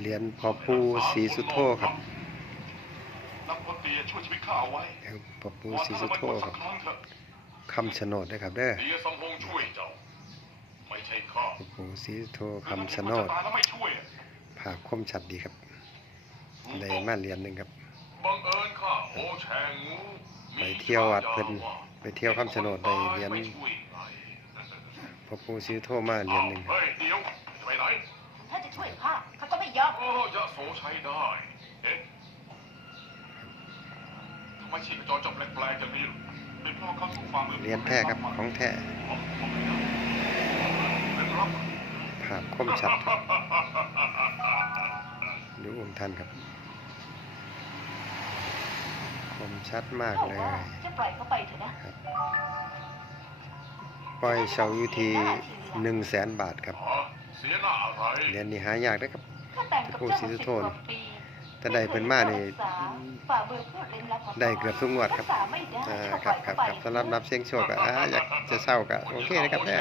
เหรียญพอปูสีสุโธครับนักพลตรีช่วยชีวิตข้าเอาไว้ครับพอปูขอสีทำสุให้โธมันคสัรับกครั้งเถอะคำชะโนดนะครับเด้อเดียสมพงษ์ช่วยเจ้าไม่ใช่ข้าพอปูสีสุโธหรือคำชะโนดตายแล้วไม่ช่วยภาพคมชัดดีครับได้มาเหรียญหนึ่งครับบังเอิญข้าโอแชงงูไปเที่ยววัดเพิ่นไปเที่ยวคำชะโนดได้เหรียญไม่ช่วยไงพอปูสีสุโธมาเหรียญหนึ่ง โอ้ยะโสใช้ได้ เอ๊ะทำไมชีพจรจบแปลกๆอย่างนี้ล่ะเป็นเพราะเข้าสู่ฝ่ามือเหรียญแท้ครับของแท้เป็นรับภาพคมชัดครับดูองค์ท่านครับคมชัดมากเพราะเลยว่าจะปล่อยเขาไปเถอะนะปล่อยเช่าอยู่ที่หนึ่งแสนบาทครับอ๋อเสียหน้าอะไรเหรียญนี้หายากนะครับ ข้าแต่งกับโอ้เจ้าศรีมาสุสิบโธกนว่าปีแต่ได้เพิ่นมานี่ฝ่ามือพูดเล่นลับของได้เกือบทุกงวดครับรักษาไม่ได้อ่าก็คปรัล่บอยครับเขาไปครับสำหรับนับเสียงโชคก็อ่าอยากจะเศร้าก็โอเคนะครับเนี่ย